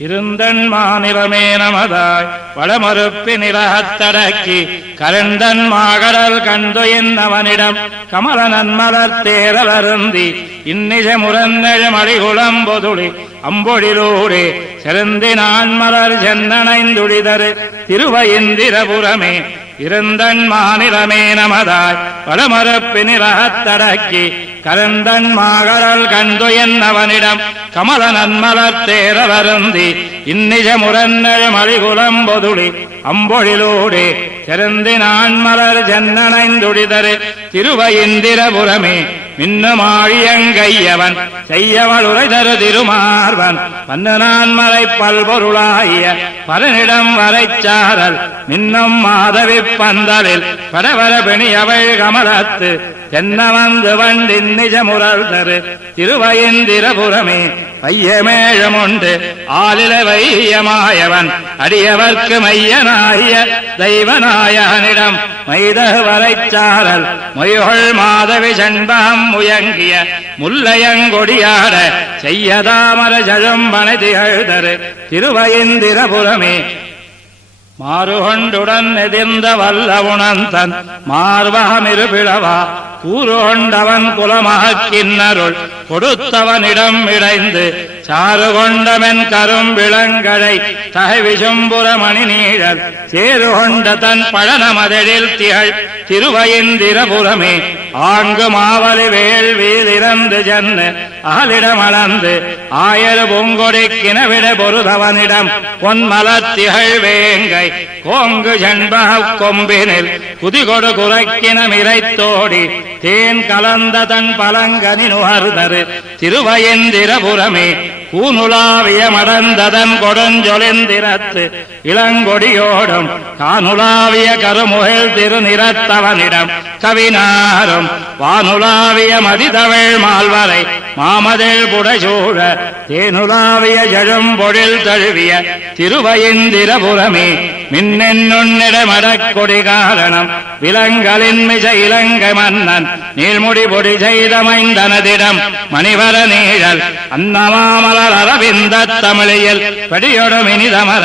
இருந்தன் மாநிலமே நமதாய் வளமறுப்பி நிலகத்தடக்கி கரந்தன் மாகடல் கண்டுயின் அவனிடம் கமல நன்மலர் தேரலருந்தி இன்னிஜ முரந்தழ மடிகுளம் பொதுளி அம்பொழிலூரே செருந்தி நான் மலர் சென்னனைந்துழிதரு திருவயிந்திரபுரமே இருந்தன் மாநிலமே நமதாய் வளமறுப்பி நிலகத்தடக்கி கரந்தன் மாகடல் கண்டுயின் அவனிடம் கமல நன்மலர் தேரலருந்தி இன்னிஜ முரந்தழ மடிகுளம் பொதுளி அம்பொழிலூரே செருந்தி நான் மலர் சென்னனைந்துழிதரு திருவயிந்திரபுரமே மின்னுமாழியங்கையவன் செய்யவள் உரைதரு திருமார்வன் பன்னனான் மலை பல்பொருளாய பரனிடம் வரைச்சாரல் மின்னும் மாதவி பந்தலில் படவர பிணியவள் கமலத்து என்ன வந்து வண்டின் நிஜமுரல் தரு திருவயிந்திரபுரமே ஐயமேழமுண்டு ஆலில வையமாயவன் அடியவர்க்கு மையனாய தெய்வநாயகனிடம் மைதகு வரைச்சாரல் மொய்கொள் மாதவி சண்பகம் முயங்கிய முல்லையங்கொடியாட செய்யதாமர ஜழும்பனை திகழ்தரு திருவயிந்திரபுரமே மாறுகொண்டுடன் எதிர்ந்த வல்ல உணர்ந்தன் மார்வகமிருபிளவா கூறுகொண்டவன் குலமகக் கிண்ணருள் கொடுத்தவனிடம் இடைந்து சாறு கொண்டமென் கரும்பிளங்கழை தகைவிசும்புற மணி நீழல் சேரு கொண்ட தன் பழனமதழில் திகழ் திருவயிந்திரபுரமே ஆங்கு மாவலி வேள்வியில் இறந்து சென்று அகலிடமளந்து ஆயரு பொங்கொடி கிணவிட பொருதவனிடம் பொன்மலத் திகழ் வேங்கை கோங்கு செண்பகக் கொம்பினில் குதிகொடு குறைக்கினமிரைத்தோடி தேன் கலந்த தன் பலங்கனி நுகர்தரு திருவயிந்திரபுரமே கூனுலாவிய மடந்ததன் கொடுஞ்சொலிந்திரத்து இளங்கொடியோடும் கானுலாவிய கருமுகில் திருநிறத்தவனிடம் கவினாரும் வானுலாவிய மதிதவள் மால்வரை மாமதில் புடசூழ தேனுலாவிய ஜழும்பொழில் தழுவிய திருவயிந்திரபுரமே மின்னென்னுன்னிடமடக்கொடி காரணம் விலங்கலின் மிச இலங்கை மன்னன் நீள்முடி பொடி செய்தமைந்தனதிடம் மணிவர நீழல் அன்னமாமலர் அரவிந்த தமிழில் படியொடும் இனிதமர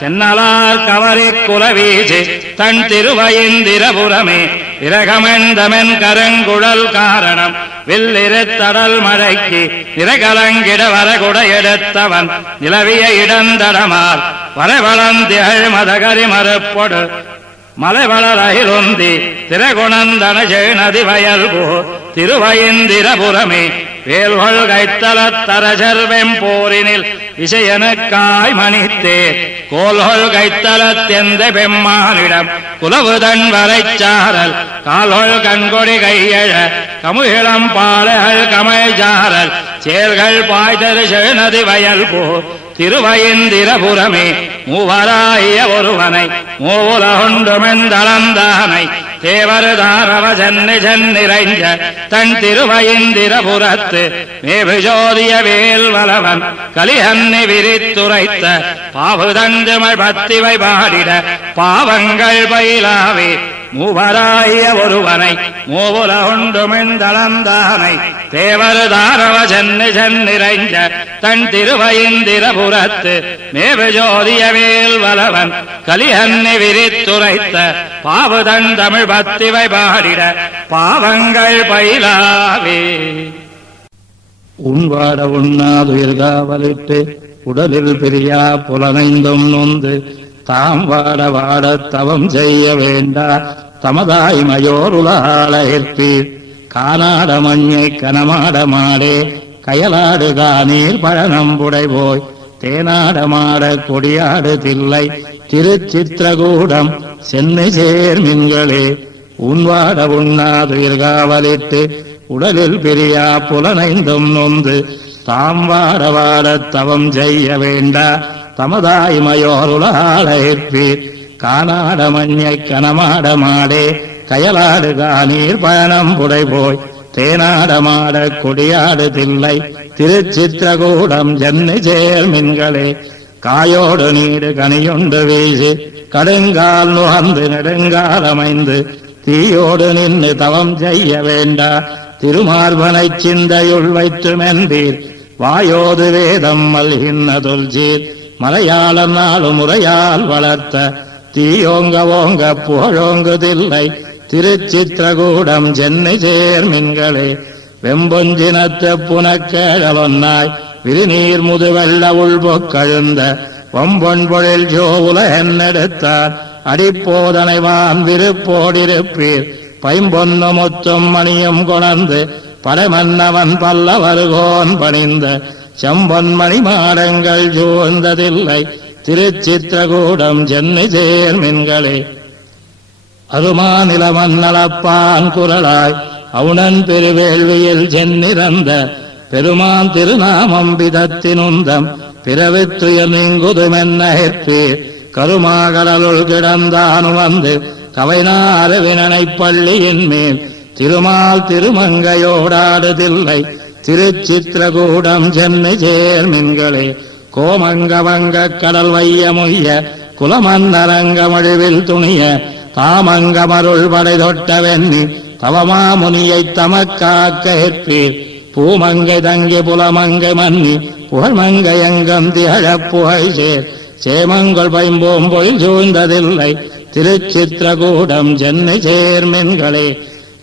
சென்னலார் கவரி குலவீசி தன் திருவயிந்திரபுரமே இரகமெந்தமென் கருங்குழல் காரணம் வில்லிருத்தடல் மழைக்கு நிறகலங்கிட வரகுட எடுத்தவன் நிலவிய இடந்தடமால் வரவளந்திகழ் மதகரி மறுப்பொடு மலைவளரகிலுந்தி திரகுணந்தன செழுநதி வயல்போ திருவயிந்திரபுரமே வேல்கொள் கைத்தலத்தரசர் வெம்போரினில் விசையனுக்காய் மணித்தே கோல்கொள் கைத்தலத்தெந்த பெம்மானிடம் குலவுதன் வரைச்சாரல் கால்கொள் கண்கொடி கையழ கமுகிளம் பாலகள் கமைச்சாரல் சேர்கள் பாய்தரு செழுநதி வயல்போ திருவயிந்திரபுரமே மூவராய ஒருவனை மூவுலகுண்டுமெந்தளந்தானை தேவருதாரவ சென்னி சென்னிறைஞ்ச தன் திருவயிந்திரபுரத்து மேபுஜோதிய வேல்வலவன் கலிஹன்னி விரித்துரைத்த பாவுதந்துமல் பத்திவை பாடிட பாவங்கள் பயிலாவே மூவராய ஒருவனை மூவுலகுண்டுமெந்தளந்தானை தேவருதாரவ சென்னி சென்னிறைஞ்ச தன் திருவயிந்திரபுரத்து மேபுஜோதிய வேல்வலவன் கலிஹன்னி விரித்துரைத்த பாவுதந்தமிழ் பத்திவை பாடிட பாவங்கள் பயிலாவே உண்வாட உண்ணாதுயிர்காவலிட்டு உடலில் பிரியா புலனைந்தும் நொந்து தாம் வாட வாட தவம் செய்ய வேண்டா தமதாய் மயோருளாளீர் காணாட மஞ்சை கனமாட மாடே கயலாடு காணீர் பழனம்புடை போய் தேனாட மாட கொடியாடு தில்லை திருச்சித்திரகூடம் சென்னை சேர்மின்களே உண்வாட உண்ணாதுயிர்காவலிட்டு உடலில் பிரியா புலனைந்தும் நொந்து தாம் வாட வாட தவம் செய்ய வேண்டா தமதாய் மயோருளாளீர் காணாட மஞ்சை கனமாட மாடே கயலாடு காணீர் பழனம் புடை போய் தேனாட மாட கொடியாடு தில்லை திருச்சித்திரகூடம் சென்னை சேர்மின்களே காயோடு நீடு கனியொன்று வீசி கடுங்கால் நுகர்ந்து நெடுங்காலமைந்து தீயோடு நின்று தவம் செய்ய வேண்டா திருமார்பனை சிந்தையுள் வைத்து மென்பீர் வாயோது வேதம் மல்கின்ன தொல்சீர் மலையாளம் நாளும் முறையால் வளர்த்த தீயோங்க ஓங்க புகழோங்குதில்லை திருச்சித்திரகூடம் சென்னை சேர்மின்களே வெம்பொஞ்சினத்த புனக்கேழலொன்னாய் விரிநீர் முதுவெள்ள உள்பொக்கழுந்த வம்பொன் பொழில் ஜோவுல என்னெடுத்தார் அடிப்போதனைவான் விருப்போடிருப்பீர் பைம்பொன்னு முத்தும் மணியும் கொணர்ந்து படமன்னவன் பல்லவருகோன் பணிந்த செம்பொன்மணி மாடங்கள் ஜூழ்ந்ததில்லை திருச்சித்திரகூடம் சென்னை சேர்மின்களே அருமாநிலமன்னளப்பான் குரலாய் அவுணன் பெருவேள்வியில் சென்னிறந்த பெருமான் திருநாமம் விதத்தினுந்தம் பிறவித்துயர் நீங்குதுமென்னேற்பீர் கருமாகடலுள் கிடந்தானு வந்து கவைனாரவினை பள்ளியின் மேல் திருமால் திருமங்கையோடாடுதில்லை திருச்சித்திரகூடம் சென்னை சேர்மின்களே கோமங்கவங்க கடல் வையமுய்ய குலமன்னரங்கமழிவில் துணிய தாமங்கமருள் படை தொட்டவெண்ணி தவமாமுனியை தமக்காக்க ஏற்பீர் பூமங்கை தங்கி புலமங்கை மன்னி புகழ்மங்கை எங்கம் திகழப் புகழ் சேமங்கள் பைம்போம்பொழில் சூழ்ந்ததில்லை திருச்சித்திரகூடம் சென்னை சேர்மின்களே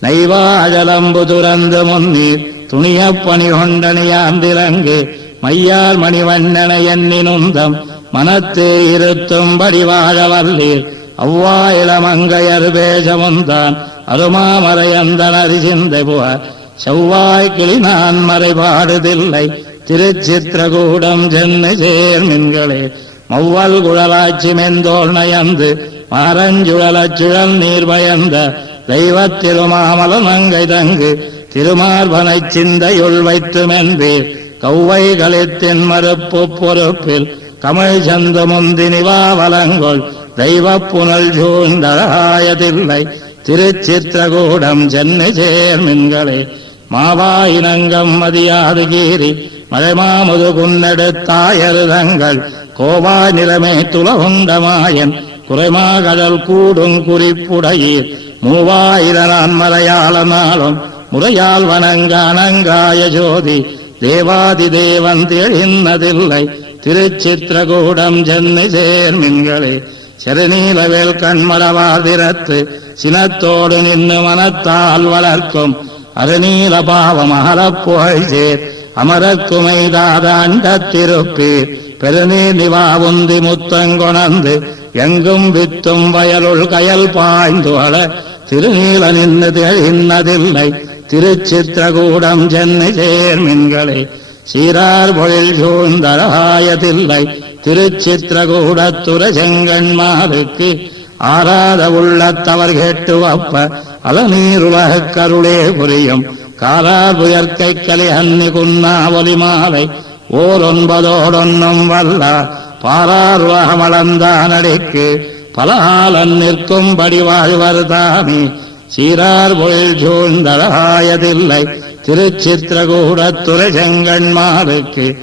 நைவாஜலம்பு துறந்து முன்னீர் துணியப் பணி கொண்டனியாந்திலங்கு மையால் மணிவண்ணன எண்ணினுந்தம் மனத்தே இருத்தும்படி வாழ வல்லீர் அவ்வாயிலமங்கையர் பேசமுந்தான் அருமாமறையந்தன் அரிசிந்தை புக செவ்வாய் கிளி நான் மறைபாடுதில்லை திருச்சித்திரகூடம் சென்னை சேர்மின்களே மௌவல் குழலாட்சி மெந்தோள் நயந்து மாரஞ்சுழலச் சுழல் நீர் பயந்த தெய்வத் திருமாமல நங்கை தங்கு திருமார்பனைச் சிந்தையுள் வைத்துமென்பீர் கௌவை களித்தின் மறுப்பு பொறுப்பில் கமிழ் சந்து முந்தினிவாவலங்கொள் தெய்வப் புனல் சூழ்ந்தழகாயதில்லை திருச்சித்திரகூடம் சென்னை சேர்மின்களே மாவாயினங்கம் மதியாது கீறி மழைமாமுது குன்னெடுத்தாயருதங்கள் கோவா நிலமே துலகுண்டமாயன் குறைமாகடல் கூடும் குறிப்புடையீர் மூவாயிரம் மலையாள நாளும் முறையால் வணங்க அனங்காய ஜோதி தேவாதி தேவன் தெளிந்ததில்லை திருச்சித்திரகூடம் சென்னை சேர்மின்களே செருநீலவேல் கண்மடவாதிரத்து சினத்தோடு நின்று மனத்தால் வளர்க்கும் அருநீல பாவம் அகலப் புகழ் சேர் அமரக்குமைதாத அண்டத்திருப்பீர் பெருநீர் நிவாவுந்தி முத்தங்கொணர்ந்து எங்கும் வித்தும் வயலுள் கயல் பாய்ந்துவள திருநீல நின்று தெளிந்ததில்லை திருச்சித்திரகூடம் சென்னை சேர்மின்களே சீரார் பொழில் சூழ்ந்தழகாயதில்லை திருச்சித்திரகூடத்துற செங்கண்மாருக்கு ஆராத உள்ளத்தவர் கேட்டு வப்ப அலநீருலகக் கருளே புரியும் காரார் புயற்கை கலி அன்னி குன்னா ஒலி மாலை ஓர் ஒன்பதோடொன்னும் வல்லார் பாராருலகமளந்தானடிக்கு பலகாலன் நிற்கும்படி வாழ்வர் தாமே சீரார் பொழில் சூழ்ந்தழகாயதில்லை திருச்சித்திரகூடத்துறை செங்கண்மாருக்கு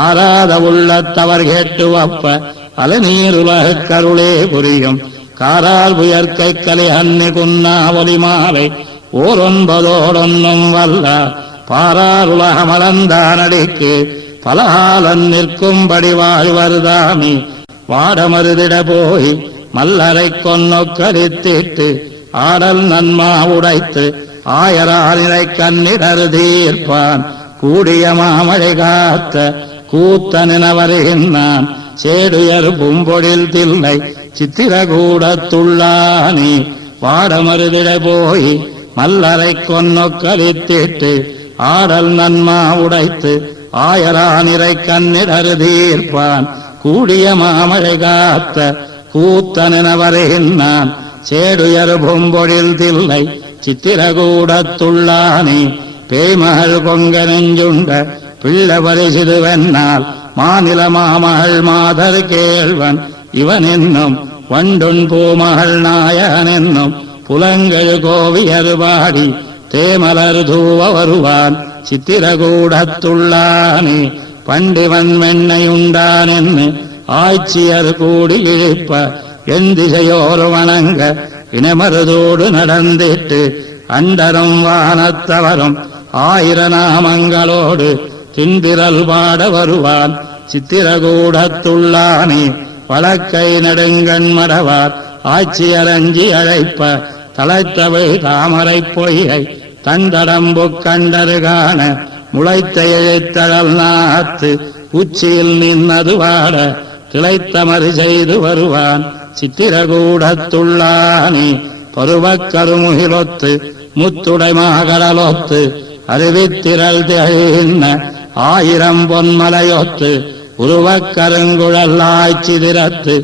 ஆராத உள்ளத்தவர் கேட்டு வப்ப அலநீருலகக் கருளே புரியும் காரால் புயற்கை கலி அன்னி குன்னா ஒலி மாலை ஓர் ஒன்பதோடொன்னும் வல்லார் பாராருலகமளந்தானடிக்கு பலகாலன் நிற்கும்படி வாழ்வர்தாமி வாடமருதிட போய் மல்லரை கொன்னொக்கரித்திட்டு ஆடல் நன்மா உடைத்து ஆயரானிலை கண்ணிடர் தீர்ப்பான் கூடிய மாமழை காத்த கூத்தனின வருகின்றான் சேடுயர் பூம்பொழில் தில்லை சித்திரகூடத்துள்ளானி வாடமருதிட போய் மல்லரை கொன்னொக்கரித்திட்டு ஆடல் நன்மா உடைத்து ஆயரானிரை கண்ணிடர் தீர்ப்பான் கூடிய மாமழை காத்த கூத்தனென வருகின்றான் சேடுயர் பொம்பொழில் தில்லை சித்திரகூடத்துள்ளானே பேய்மகள் பொங்க நெஞ்சுண்ட பிள்ளை பரிசிதுவென்னால் மாநில மாமகள் மாதர் கேள்வன் இவன் என்னும் வண்டுண் பூமகள் நாயகன் என்னும் புலங்கழு கோவியர் பாடி தேமலர் தூவ வருவான் சித்திரகூடத்துள்ளானே பண்டிவன் மென்னையுண்டான் என்று ஆட்சியர் கூடி இழிப்ப என் திசையோர் வணங்க இனமருதோடு நடந்திட்டு அண்டரும் வானத்தவரும் ஆயிர நாமங்களோடு திந்திரல் பாட வருவான் சித்திரகூடத்துள்ளானே வழக்கை நெடுங்கண் மடவார் ஆட்சியரஞ்சி அழைப்ப தழைத்தவை தாமரை பொய்கை தந்தடம்பு கண்டருகான முளைத்த எழுத்தழல் நாத்து உச்சியில் நின்னது வாட திளைத்தமறு செய்து வருவான் சித்திரகூடத்துள்ளானே பருவக் கருமுகிலொத்து முத்துடை மாகடலொத்து அருவித்திரள் திகழ்கின்ற ஆயிரம் பொன்மலையொத்து உருவக் கருங்குழல்லாய்ச் சிதிரத்து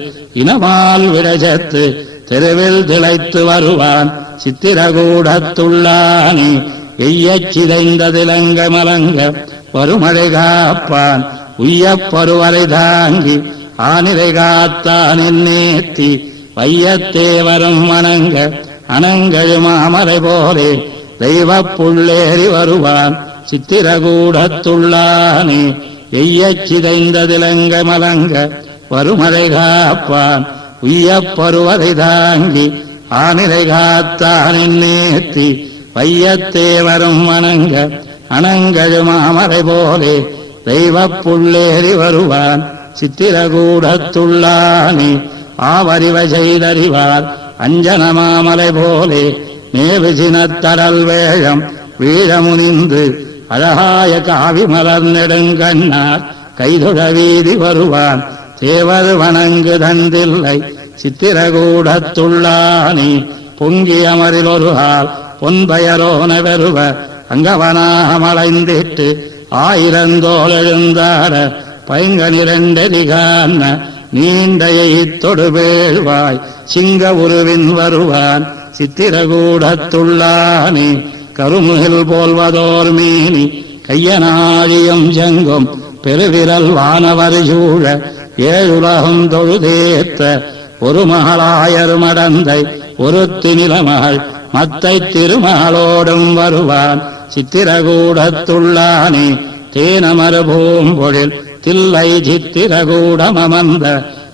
இனமால் விடஜத்து தெருவில் திளைத்து வருவான் சித்திரகூடத்துள்ளானே எய்யச் சிதைந்த திலங்க மலங்க வருமழை காப்பான் உய்யப் பருவரை தாங்கி ஆனிரை காத்தான் நேத்தி வையத்தே வரும் வணங்க அனங்கழு மாமலை போலே தெய்வப் புள்ளேறி வருவான் சித்திரகூடத்துள்ளானே எய்யச் சிதைந்த திலங்க மலங்க வருமழை காப்பான் உய்யப் பருவரை தாங்கி ஆனிரை காத்தான் நேத்தி வையத்தே வரும் வணங்க அனங்கழு மாமலை போலே தெய்வப் புள்ளேறி வருவான் சித்திரகூடத்துள்ளானே ஆவறிவ செய்தறிவார் அஞ்சன மாமலை போலே மேவிசினத்தடல் வேழம் வீழமுனிந்து அழகாய காவி மலர் நெடுங்கண்ணார் கைதொழ வீதி வருவான் தேவர் வணங்கு தந்தில்லை சித்திரகூடத்துள்ளானே பொங்கி அமரில் ஒருகால் பொன்பயரோன வெறுவ அங்கவனாமலைந்திட்டு ஆயிரந்தோள் எழுந்தாட பைங்கனிரண்டெதிகான நீண்டையை தொடுவேழ்வாய் சிங்க உருவின் வருவான் சித்திரகூடத்துள்ளானே கருமுகில் போல்வதோர் மீனி கையனாழியும் செங்கும் பெருவிரல் வானவர் சூழ ஏழுலகம் தொழுதேத்த ஒரு மகளாயர் மடந்தை ஒருத்தி நிலமகள் மத்தை திருமகளோடும் வருவான் சித்திரகூடத்துள்ளானே தேனமர் பூம்பொழில் தில்லை சித்திரகூடமமர்ந்த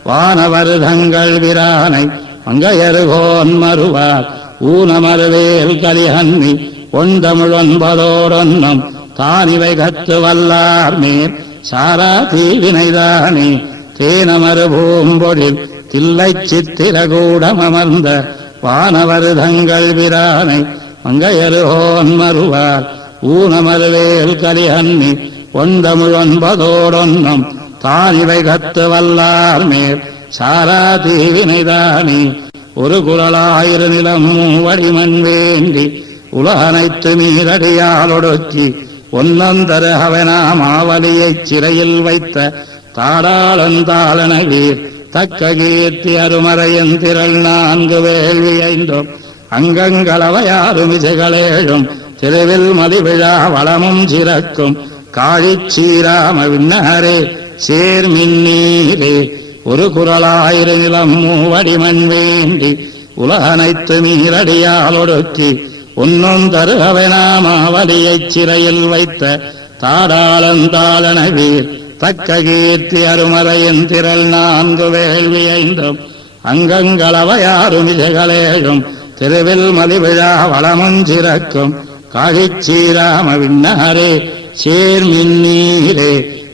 வானவர் தங்கள் விரானை மங்கையருகோன் மறுவார் ஊனமருவேல் கலிஹன்னி ஒன்றமிழொன்பதோடொன்னும் தானிவை கத்து வல்லார் மேல் சாரா தீவினைதானே தேனமர் பூம்பொழில் தில்லை சித்திரகூடமமர்ந்த வானவர் தங்கள் விரானை மங்கையருகோன் மறுவார் ஊனமருவேல் கலிஹன்னி ஒன்றமிழொன்பதோடொன்னும் தானிவை கத்து வல்லார் மேல் சாரா தீவினைதானே ஒரு குரலாயிரு நிலம் மூவடிமண் வேண்டி உலகனைத்து மீறடியாலொடுக்கி ஒன்னந்தர அவனாமாவலியைச் சிறையில் வைத்த தாடாளந்தாளன வீர் தக்க கீர்த்தி அருமறையின் திரள் நான்கு வேள்வி ஐந்தும் அங்கங்களவையாரும் இசைகளேழும் திருவில் மதிவிழா வளமும் சிறக்கும் காழிச் சீராம விண்ணகரே சேர்மின்னீரே ஒரு குரலாயிரு நிலம் மூவடிமண் வேண்டி உலகனைத்து மீறடியாலொடுக்கி உன்னும் தருகவனாமாவலியைச் சிறையில் வைத்த தாடாளந்தாளன வீர் தக்க கீர்த்தி அருமறையின் திரள் நான்கு வேள்வி ஐந்தும் அங்கங்களவையாரும் இசைகளேழும் திருவில் மதிவிழா வளமும் சிறக்கும் காழிச் சீராம விண்ணகரே சேர்மின்னீரே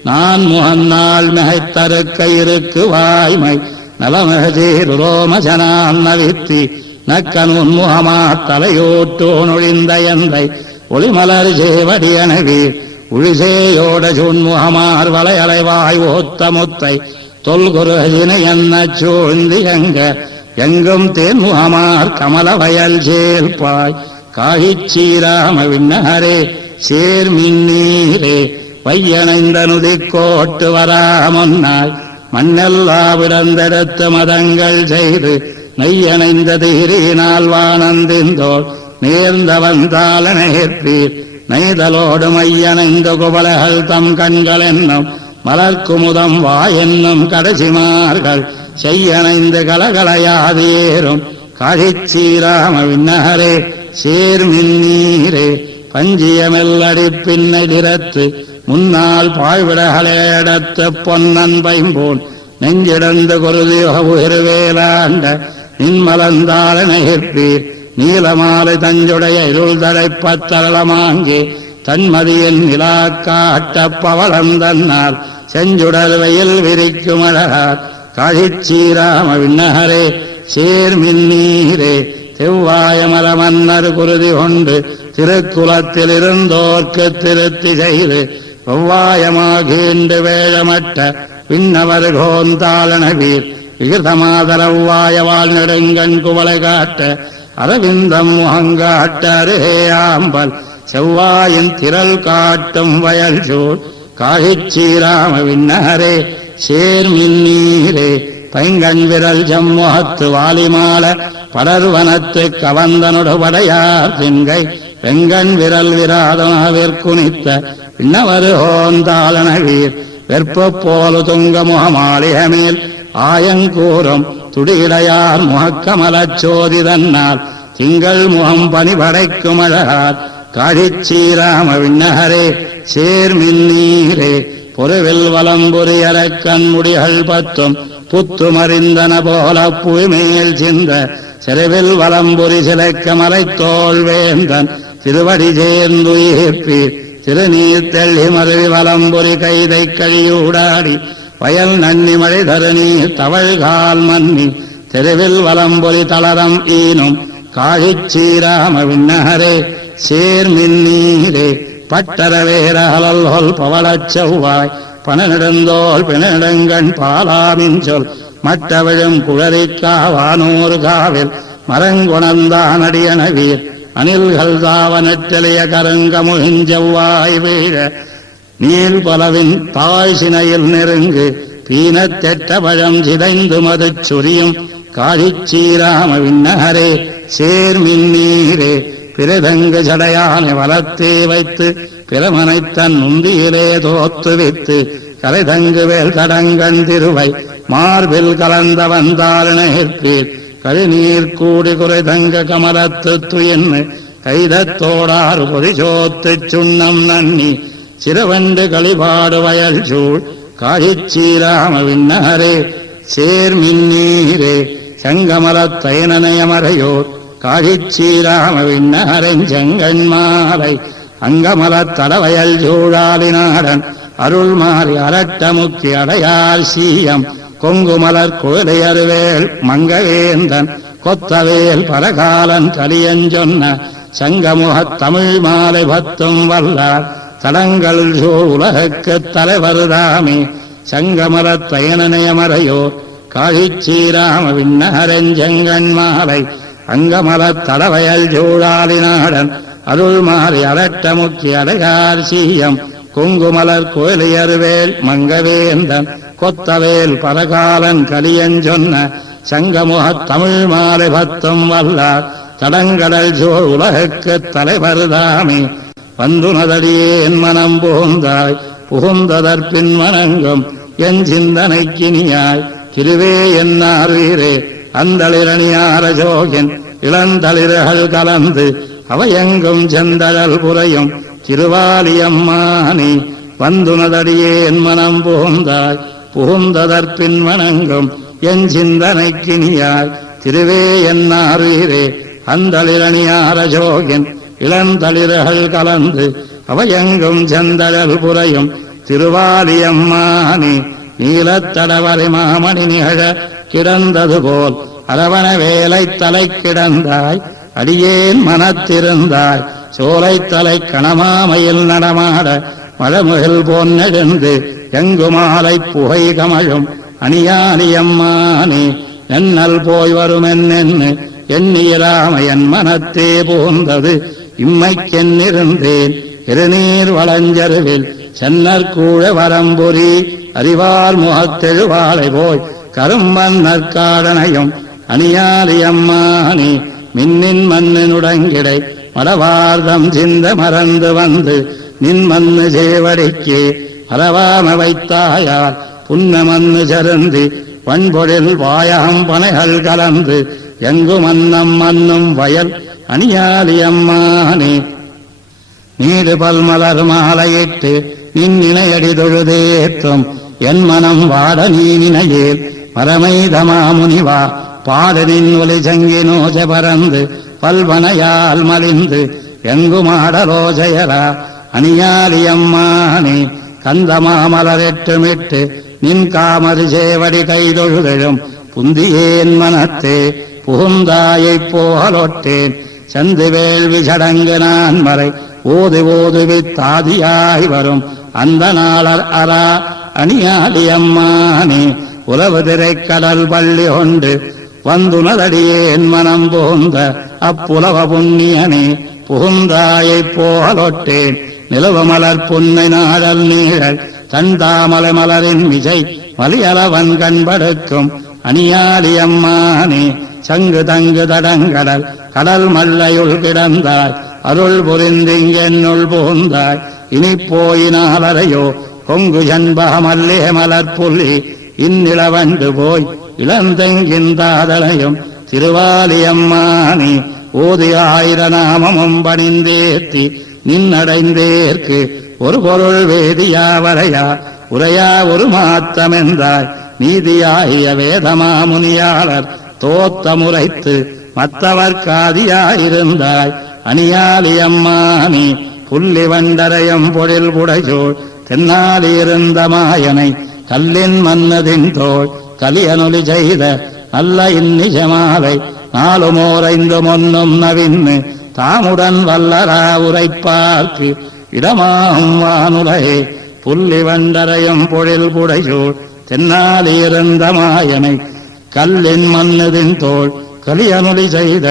நான் முகநாள் மிகைத்தருக்க இருக்கு வாய்மை நலமகஜேருரோமஜனான் நவித்தி நக்கனுன் முகமா தலையோட்டோனொழிந்த எந்தை ஒளிமலர் சேவடியனவீர் உழிசேயோட சுன்முகமார் வளையலைவாய் ஓத்த முத்தை தொல்குருகினை என்ன சூழ்ந்து எங்கும் தேன்முகமார் கமல வயல் சேர்ப்பாய் காழிச் சீராம விண்ணகரே சேர்மின்னீரே வையணைந்த நுதிக்கோட்டு வராமொன்னாய் மண்ணெல்லா விடந்தெடுத்து மதங்கள் செய்து நெய்யணைந்த தீரினால் வானந்திந்தோள் நேர்ந்த வந்தால நேர்ப்பீர் நெய்தலோடு மையணைந்த குவளைகள் தம் கண்கள் என்னும் மலர்க்குமுதம் வாயென்னும் கடைசிமார்கள் செய்யணைந்து கலகலையாது ஏறும் காழிச் சீராம விண்ணகரே சேர்மின்னீரே பஞ்சியமெல்லடி பின்னை திறத்து முன்னால் பாய்விடகளேடத்து பொன்னன் பைம்போன் நெஞ்சிடந்து குருதியோக உயர்வேலாண்ட நின்மலந்தாள நெகிர்ப்பீர் நீலமாலை தஞ்சுடைய இருள் தடைப்பத்தரளமாங்கே தன்மதியின் நிலா காட்ட பவளம் தன்னால் செஞ்சுடல் வெயில் விரிக்கும் அழகார் காழிச்சீராம விண்ணகரே சேர்மின்னீரே செவ்வாய மலமன்னர் குருதி கொண்டு திருக்குலத்தில் இருந்தோர்க்கு திருத்தி செய்து ஒவ்வாயமாகீண்டு வேழமட்ட விண்ணவர் கோந்தாளனவீர் விகிருதமாதரவ்வாய வாழ் நெடுங்கண் குவளை காட்ட அரவிந்தம் முகங்காட்ட அருகே ஆம்பல் செவ்வாயின் திரள் காட்டும் வயல் சூழ் காழிச்சீராம விண்ணகரே சேர்மின்னீரே பைங்கண் விரல் ஜம்முகத்து வாலிமால படர்வனத்து கவந்தனொடு படையார் திங்கை வெங்கண் விரல் விராதனாவிற்குனித்த விண்ணவர் ஹோந்தாளனவீர் வெற்ப போலு துங்க முகமாளிகமேல் ஆயங்கூறும் துடியிடையார் முகக்கமலச் சோதி தன்னால் திங்கள் முகம் பணி படைக்கும் அழகார் காழிச்சீராம விண்ணகரே சேர்மின்னீரே பொருவில் வலம்புரி அரக்கன் முடிகள் பத்தும் புத்துமறிந்தன போல புய்மேல் சிந்த செருவில் வலம்புரி சிலைக்க மலைத்தோள் வேந்தன் திருவடி சேர்ந்துயிர்ப்பி திருநீர் தெள்ளி மருவி வலம்புரி கைதை கழியூடாடி வயல் நன்னி மழை தருநீர் தவழ்கால் மன்னி தெருவில் வலம்புரி தளரம் ஈனும் காழிச்சீராம விண்ணகரே சேர்மின்னீரே பட்டரவேரகலல் பவளச் செவ்வாய் பணநெடுந்தோள் பிணநெடுங்கண் பாலாமின் சொல் மட்டவிழும் குழறிக்காவானூர் காவில் மரங்குணர்ந்தானடியனவீர் அணில்கள் தாவ நெட்டலிய கருங்கமுகிஞ்செவ்வாய் வீழ நீள் பலவின் தாழ் சினையில் நெருங்கு பீனத்தெட்ட பழம் சிதைந்து மதுச் சுரியும் காழிச்சீராம விண்ணகரே சேர்மின்னீரே பிரதங்கு ஜடையானை வளர்த்தே வைத்து பிரமனைத்தன் முந்தியிலே தோத்துவித்து கரைதங்கு வேல் தடங்கண் திருவை மார்பில் கலந்த வந்தாளனேற்பீர் கழுநீர் கூடி குறைதங்க கமலத்து துயன்னு கைதத்தோடாறு பொதிசோத்துச் சுண்ணம் நன்னி சிறுவண்டு களிபாடு வயல் சூழ் காழிச்சீராம விண்ணகரே சேர்மின்னீரே செங்கமலத் தயனநயமறையோர் காழிச்சீராம விண்ணகரெஞ்செங்கண்மாலை அங்கமலத் தடவயல் சூழாலினாடன் அருள் மாறி அரட்டமுக்கி அடையார் சீயம் கொங்குமலர் குழலையருவேல் மங்கவேந்தன் கொத்தவேல் பரகாலன் கலியஞ்சொன்ன சங்கமுகத் தமிழ் மாலை பத்தும் வல்லார் தடங்கள் சூழ் உலகுக்குத் தலைவருதாமே சங்கமலத் தயனநயமறையோர் காழிச்சீராம விண்ணகரெஞ்செங்கண்மாலை அங்கமலத் தடவயல் சூழாலினாடன் அருள் மாறி அரட்ட முக்கி அடையார் சீயம் குங்குமலர் கோயிலையருவேல் மங்கவேந்தன் கொத்தவேல் பரகாலன் கலியஞ்சொன்ன சங்கமுகத் தமிழ் மாலை பத்தும் வல்லார் தடங்கடல் சூழ் உலகுக்குத் தலைவருதாமே வந்துனதடியேன் மனம் புகுந்தாய் புகுந்ததற்பின் வணங்கும் என் சிந்தனைக்கினியாய் திருவே என்னார் வீரே அந்தளிரணியார ஜோகின் இளந்தளிர்கள் கலந்து அவையெங்கும் செந்தழல் புரையும் திருவாலியம்மானி வந்துனதடியேன் மனம் புகுந்தாய் புகுந்ததற்பின் வணங்கும் என் சிந்தனைக்கினியாய் திருவே என்னார் வீரே அந்தளிரணியார ஜோகின் இளந்தளிர்கள் கலந்து அவையெங்கும் செந்தழல் புரையும் திருவாலியம்மானி நீலத்தடவரை மாமணி நிகழ கிடந்தது போல் அரவண வேலை தலை கிடந்தாய் அடியேன் மனத்திருந்தாய் சோலை தலை கணமாமையில் நடமாட மழமுகில் போன்னெழுந்து எங்கு மாலை புகை கமழும் அணியானியம்மானே எண்ணல் போய் வரும் என்னென்னு எண்ணியராம என் மனத்தே புகுந்தது இம்மைக்கென்னிருந்தேன் இருநீர் வளஞ்சருவில் சென்னர் கூழ வரம்புரி அறிவார் முகத்தெழுவாளை போய் கரும்பன்னர் காடனையும் அணியாலியம்மானே மின்னின் மண்ணினுடங்கிடை மடவார்தம் சிந்த மறந்து வந்து நின் மண்ணு சேவடிக்கே அறவாம வைத்தாயார் புன்ன மண்ணு சருந்தி வன்பொழில் வாயம் பனைகள் கலந்து எங்கு மன்னம் மன்னும் வயல் அணியாலியம்மானே நீடு பல்மலர் மாலையிட்டு நின் நினையடி தொழுதேற்றும் என் மனம் வாட நீ நினையேல் பரமைதமா முனிவா பாடலின் ஒலி சங்கினோஜ பறந்து பல்வனையால் மலிந்து எங்கு மாடலோஜயரா அணியாலியம்மானே கந்தமாமலரெட்டுமிட்டு நின் காமது சேவடி கைதொழுதழும் புந்தியேன் மனத்தே புகுந்தாயைப் போகலொட்டேன் சந்து வேள்வி சடங்கு நான் மறை ஓது ஓதுவித்தாதியாய் வரும் அந்த நாளர் அரா அணியாடியம்மானே உறவு திரைக்கடல் பள்ளி கொண்டு வந்துனதடியேன் மனம் புகுந்த அப்புலவ புண்ணியனே புகுந்தாயைப் போகலொட்டேன் நிலவமலர் புன்னை நாடல் நீழல் தண்டாமலை மலரின் விஜை மலியளவன் கண்படுக்கும் அணியாடியம்மானே சங்கு தங்கு தடங்கடல் கடல் மல்லையுள் கிடந்தாய் அருள் புரிந்திங்கென்னுள் புகுந்தாய் இனி போயினாலறையோ கொங்கு ஜன்பக மல்லே மலர் புள்ளி இந்நிலவண்டு போய் இளந்தெங்கிந்தாதலையும் திருவாலியம்மானே ஓதி 1000 நாமமும் பணிந்தேத்தி நின்னடைந்தேற்கு ஒரு பொருள் வேதியா வரையா உரையா ஒரு மாத்தமென்றாய் நீதியாகிய வேதமாமுனியாளர் தோத்த முறைத்து மற்றவர் காதியாயிருந்தாய் அணியாலியம்மானே புள்ளி வண்டரையும் பொழில் புடைசோள் தென்னாலியிருந்த மாயனை கல்லின் மன்னதின் தோள் கலியனொலி செய்த நல்ல இந்நிஜமாலை 4 மொன்னும் நவின்னு தாமுடன் வல்லரா உரைப்பார்க்கு இடமாகும் வானுலகே புள்ளி வண்டரையும் பொழில் புடைசோள் தென்னாலியிருந்த மாயனை கல்லின் மன்னதின் தோள் கலியனொலி செய்த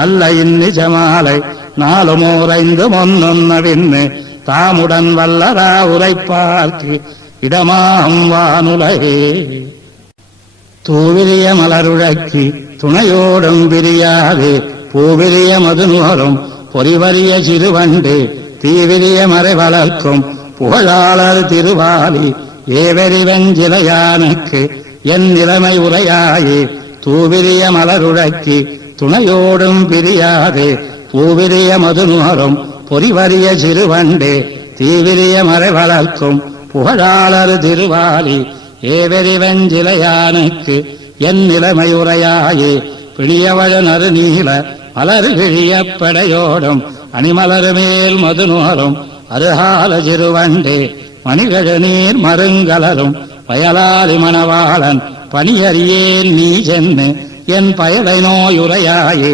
நல்ல இந்நிஜமாலை 4 மொன்னும் நவின்னு தாமுடன் வல்லரா உரைப்பார்க்கு இடமாகும் வானுலகே தூவிரிய மலருழக்கி துணையோடும் விரியாதே பூவிரிய மதுநுகரும் பொறிவரிய சிறுவண்டு தீவிரிய மறை வளர்க்கும் புகழாளர் திருவாலி ஏவெறிவஞ்சிலையானுக்கு என் நிலைமை உரையாயே தூவிரிய மலருழக்கி துணையோடும் பிரியாதே பூவிரிய மதுநுகரும் பொறிவரிய சிறுவண்டே தீவிரிய மறை வளர்க்கும் புகழாளர் திருவாலி ஏவெறிவஞ்சிலையானுக்கு என் நிலைமை உரையாயே பிழியவழ நறுநீல மலர் கிழியப் படையோடும் அணிமலர் மேல் மதுநுகரும் அருகால சிறுவண்டே மணிகழு நீர் மருங்கலரும் வயலாளி மணவாளன் பணியறியேன் நீ சென்னு என் பயலை நோயுரையாயே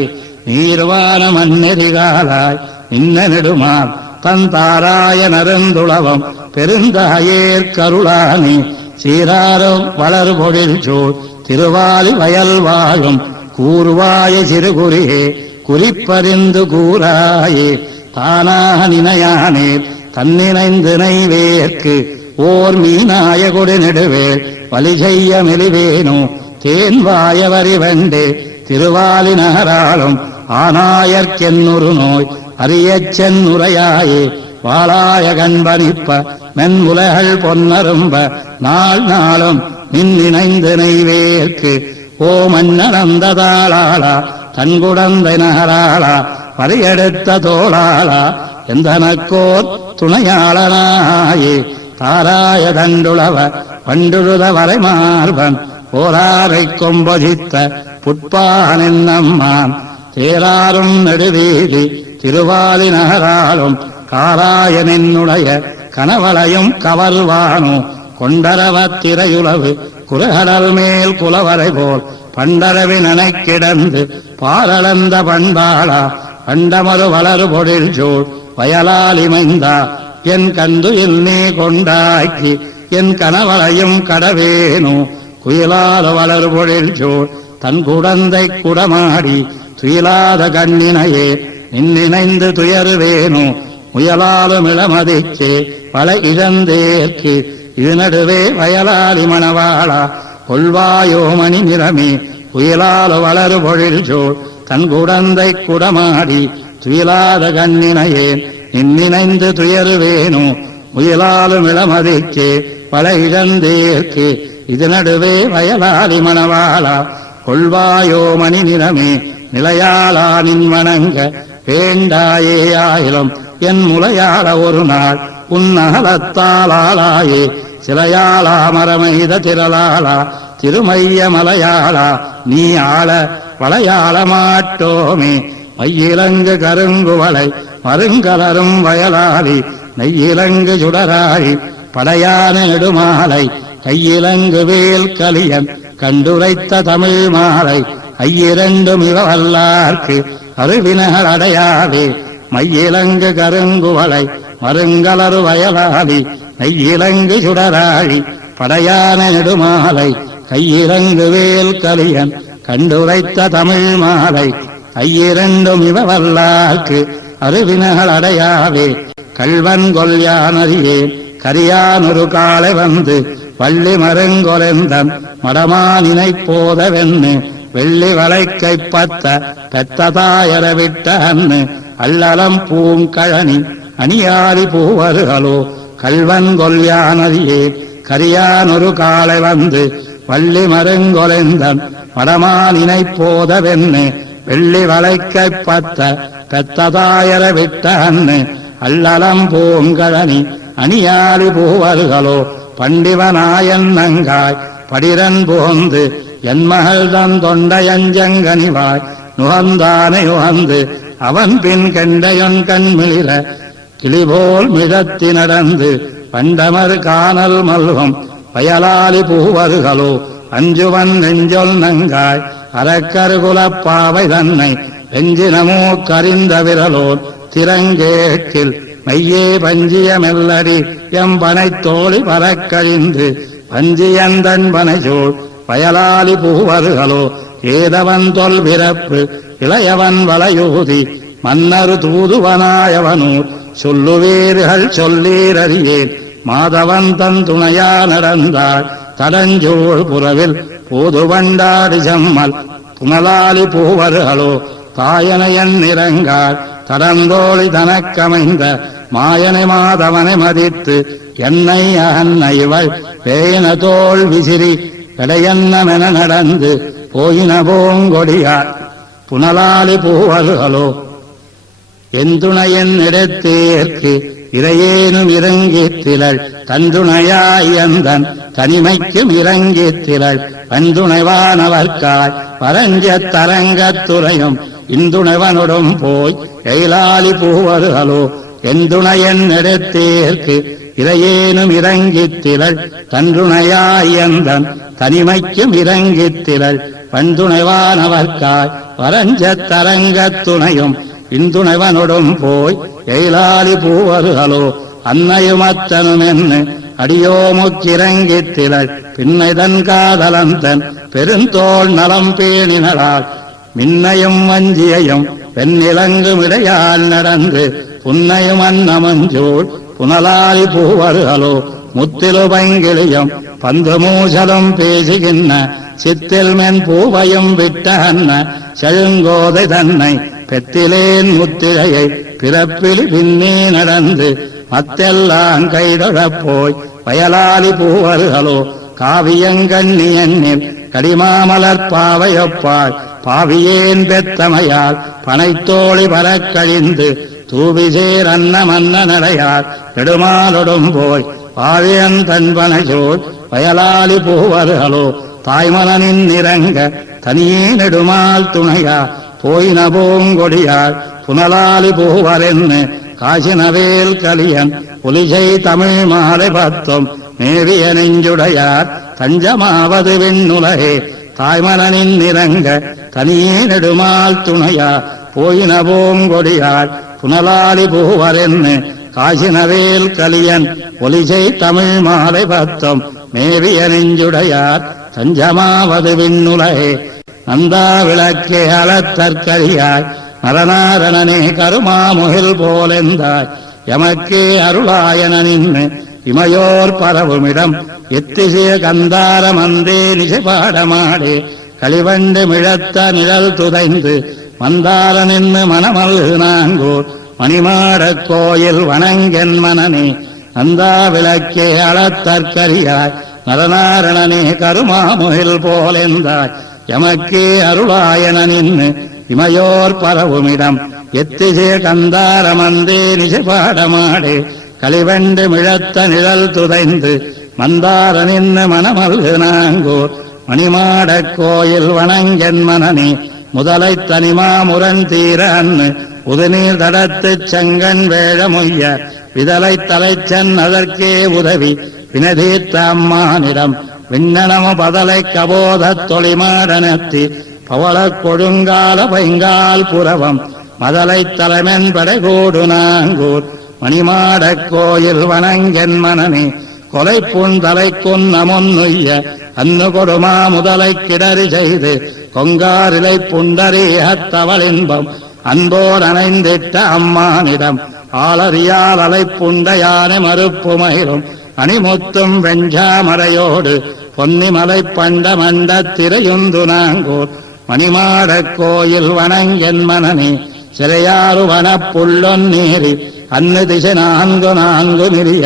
நீர்வான மண்ணெறிகாலாய் இன்ன நெடுமால் தந்தாராய நருந்துளவம் பெருந்தாயேற்கருளானே சீராரும் வளர் பொழில் சூழ் திருவாலி வயல் வாழும் கூறுவாய சிறுகுறியே குறிப்பறிந்து கூறாயே தானாக நினையானே தன்னினைந்து நைவேற்கு ஓர் மீனாய கொடு நெடுவேள் வலி செய்ய மெலிவேனோ தேன்வாய வரிவண்டே திருவாலி நகராலும் ஆனாயற்கென்னுரு நோய் அறியச் சென்னுரையாயே வாளாய கண்பனிப்ப மென்முலைகள் பொன்னரும்ப நாள் நாளும் நின்னிணைந்து நெய்வேற்கு ஓ மன்னனந்ததாளாளா தன்குடந்தை நகராளா பறியெடுத்த தோளாளா எந்தனக்கோர் துணையாளனாயே தாராய தண்டுளவ பண்டுழுத வரைமார்பன் போராரை கொம்பொதித்த புட்பானென்னம்மான் தேராரும் நெடுவீதி திருவாலி நகராலும் காராயனின்னுடைய கனவளையும் கவல்வானோ கொண்டரவத் திரையுளவு குறுகடல் மேல் குலவரை போல் பண்டரவி நனைக்கிடந்து பாரளந்த பண்பாளா பண்டமரு வளரு பொழில் சூழ் வயலாலி மைந்தா என் கந்துயில் நீ கொண்டாக்கி என் கனவளையும் கடவேனோ குயிலாத வளரு பொழில் சூழ் தன் குடந்தை குடமாடி துயிலாத கண்ணினையே நின்னிணைந்து துயருவேனோ முயலாலும் இளமதிக்கே பல இழந்தேற்கு இது நடுவே வயலாளி மணவாளா கொள்வாயோ மணி நிறமே புயலால வளரு பொழில் சோழ் தன் குடந்தை குடமாடி துயிலாத கண்ணினையே நின்னிணைந்து துயருவேனோ முயலாலும் இளமதிக்கே பல இழந்தேற்கு இது நடுவே வயலாளி மணவாளா கொள்வாயோ மணி நிறமே நிலையாளா நின் வணங்க வேண்டாயே ஆயிலும் என் முலையாள ஒரு நாள் உன்னகலத்தாளாயே சிலையாளா மரமைத திரளாளா திருமைய மலையாளா நீ ஆள வளையாள மாட்டோமே மையிலங்கு கருங்குவளை மருங்கலரும் வயலாளி நெய்யிலங்கு சுடராழி படையான நெடுமாலை கையிலங்கு வேல் கலியன் கண்டுரைத்த தமிழ் மாலை ஐயிரண்டும் இவ வல்லார்க்கு அருவினகள் அடையாவே மையிலங்கு கருங்குவளை மருங்கலரு வயலாளி மையிலங்கு சுடராழி படையான நெடுமாலை கையிலங்கு வேல் கலியன் கண்டுரைத்த தமிழ் மாலை ஐயிரண்டும் இவ வல்லார்க்கு அருவினகள் அடையாவே கல்வன் கொல்யானறியேன் கரியானொரு காலை வந்து வள்ளி மருங்கொலெந்தன் மடமானினை போதவென்னு வெள்ளி வளைக்கை பத்த பெத்ததாயர விட்ட அன்னு அல்லலம் பூங்கழனி அணியாரி பூவருகளோ கல்வன் கொல்யானறியே கரியானொரு காலை வந்து வள்ளி மருங்கொலெந்தன் மடமானினை போதவென்னு வெள்ளி வளைக்கை பத்த பெத்ததாயர விட்ட அன்னு அல்லலம் பூங்கழனி அணியாரி பூவருகளோ பண்டிவனாயன் நங்காய் படிரன் போந்து என் மகள் தன் தொண்டையஞ்சங்கனிவாய் நுகந்தானை உகந்து அவன் பின் கண்டையொன் கண்மிளிர கிளிபோல் மிதத்தி நடந்து பண்டமர் காணல் மல்வம் வயலாளி பூவருகளோ அஞ்சுவன் நெஞ்சொல் நங்காய் அரக்கருகுலப்பாவை தன்னை வெஞ்சினமோ கரிந்த விரலோர் திறங்கேக்கில் மையே பஞ்சிய மெல்லடி எம்பனை தோழி பறக்கழிந்து பஞ்சியந்தன் பனைசோள் வயலாளி பூவருகளோ ஏதவன் தொல் பிறப்பு இளையவன் வளையோதி மன்னரு தூதுவனாயவனூர் சொல்லுவீர்கள் சொல்லீரறியேன் மாதவன் தன் துணையா நடந்தாள் தடஞ்சோள் புறவில் போதுவண்டாடி செம்மல் புனலாளி பூவருகளோ தாயனையன் நிறங்காள் தடந்தோழி தனக்கமைந்த மாயனை மாதவனை மதித்து என்னை அன்னைவள் பேயன தோல் விசிறி கடையன்னமென நடந்து போயின பூங்கொடியார் புனலாளி பூவருகளோ எந்துணையன் இடத்தேற்கு இறையேனும் இறங்கித்திரள் தந்துணையாயந்தன் தனிமைக்கும் இறங்கித்திரள் வந்துணைவானவர்க்காய் பரஞ்ச தரங்கத்துறையும் இந்துணைவனுடன் போய் எயிலாளி பூவருகளோ எந்துணையன் இடத்தேற்கு இறையேனும் இறங்கித்திரள் தன்றுணையாயந்தன் தனிமைக்கும் இறங்கித்திரள் பந்துணைவானவர்க்காய் பரஞ்ச தரங்கத்துணையும் இந்துணைவனுடன் போய் எயிலாளி பூவருகளோ அன்னையுமத்தனும் என்று அடியோமுக்கிறங்கித்திரள் பின்னைதன் காதலந்தன் பெருந்தோள் நலம் பேணினரால் மின்னையும் வஞ்சியையும் பெண்ணிலங்கும் இடையால் நடந்து புன்னையும் அன்னமஞ்சோள் புனலாளி பூவருகளோ முத்திலு பங்கிலியும் பந்து மூசலும் பேசுகின்ற சித்தில் மென் பூவையும் விட்ட அன்ன செழுங்கோதை தன்னை பெத்திலேன் முத்திரையை பிறப்பில் பின்னே நடந்து மத்தெல்லாம் கைதொழப் போய் வயலாளி பூவருகளோ காவியங்கண்ணியன்னில் கடிமாமலர் பாவையொப்பாள் பாவியேன் பெத்தமையால் பனைத்தோழி பறக்கழிந்து தூவிசேர் அன்ன மன்ன நடையார் நெடுமாலொடும் போய் பாவியன் தன்பனைசோள் வயலாளி பூவருகளோ தாய்மலனின் நிறங்க தனியே நெடுமால் துணையா போயின பூங்கொடியார் புனலாளி பூவரென்னு காசினவேல் கலியன் புலிசை தமிழ் மாலை பத்தும் மேவிய நெஞ்சுடையார் தஞ்சமாவது விண்ணுலகே தாய்மலனின் நிறங்க தனியே நெடுமால் துணையா போயின பூங்கொடியார் புனலாளி பூவரென்னு காசினவேல் கலியன் ஒலிசை தமிழ் மாலை பத்தும் மேவிய நெஞ்சுடையார் தஞ்சமாவது விண்ணுலகே நந்தா விளக்கே அலத்தற்கரியாய் நரநாரணனே கருமாமுகில் போலெந்தாய் எமக்கே அருளாயனின்னு இமையோர் பரவுமிடம் எத்திசைய கந்தார மந்தே நிசைபாடமாடே களிவண்டு மிழத்த நிழல் துதைந்து மந்தார நின்று மனமல்கு நாங்கோர் மணிமாடக் கோயில் வணங்கென் மனனே நந்தா விளக்கே அளத்தற்கரியாய் நரநாரணனே கருமாமுகில் போலெந்தாய் எமக்கே அருளாயனின்னு இமையோர் பரவுமிடம் எத்திசே கந்தாரமந்தே நிசைபாடமாடே களிவண்டு மிழத்த நிழல் துதைந்து மந்தார நின்று மனமல்கு நாங்கோர் மணிமாடக் கோயில் வணங்கென் மனனே முதலை தனிமா முரண் தீர அன்னு புதுநீர் தடத்துச் செங்கண் வேழமுய்ய விதலை தலைச்சன் அதற்கே உதவி வினதீர்த்த அம்மானிடம் விண்ணனம பதலை கபோதத் தொழிமாடனத்தி பவளக் கொழுங்கால பைங்கால் புறவம் மதலை தலைமென் படைகூடு நாங்கூர் மணிமாடக் கோயில் வணங்கென் மனமே கொலை புந்தலை கொன்னமொன்னுய்ய அன்னு கொடுமா முதலை கிடறி செய்து கொங்காரிலை புண்டரீகத்தவளின்பம் அன்போர் அணைந்திட்ட அம்மானிடம் ஆளறியால் அலை புண்டையானை மறுப்பு மகிழும் அணிமுத்தும் வெஞ்சாமரையோடு பொன்னிமலை பண்ட மண்ட திரையுந்து நாங்கூர் மணிமாடக் கோயில் வணங்கென் மனமே சிறையாறு வனப்புள்ளொன்னீரி அன்னு திசை நான்கு நான்கு மிரிய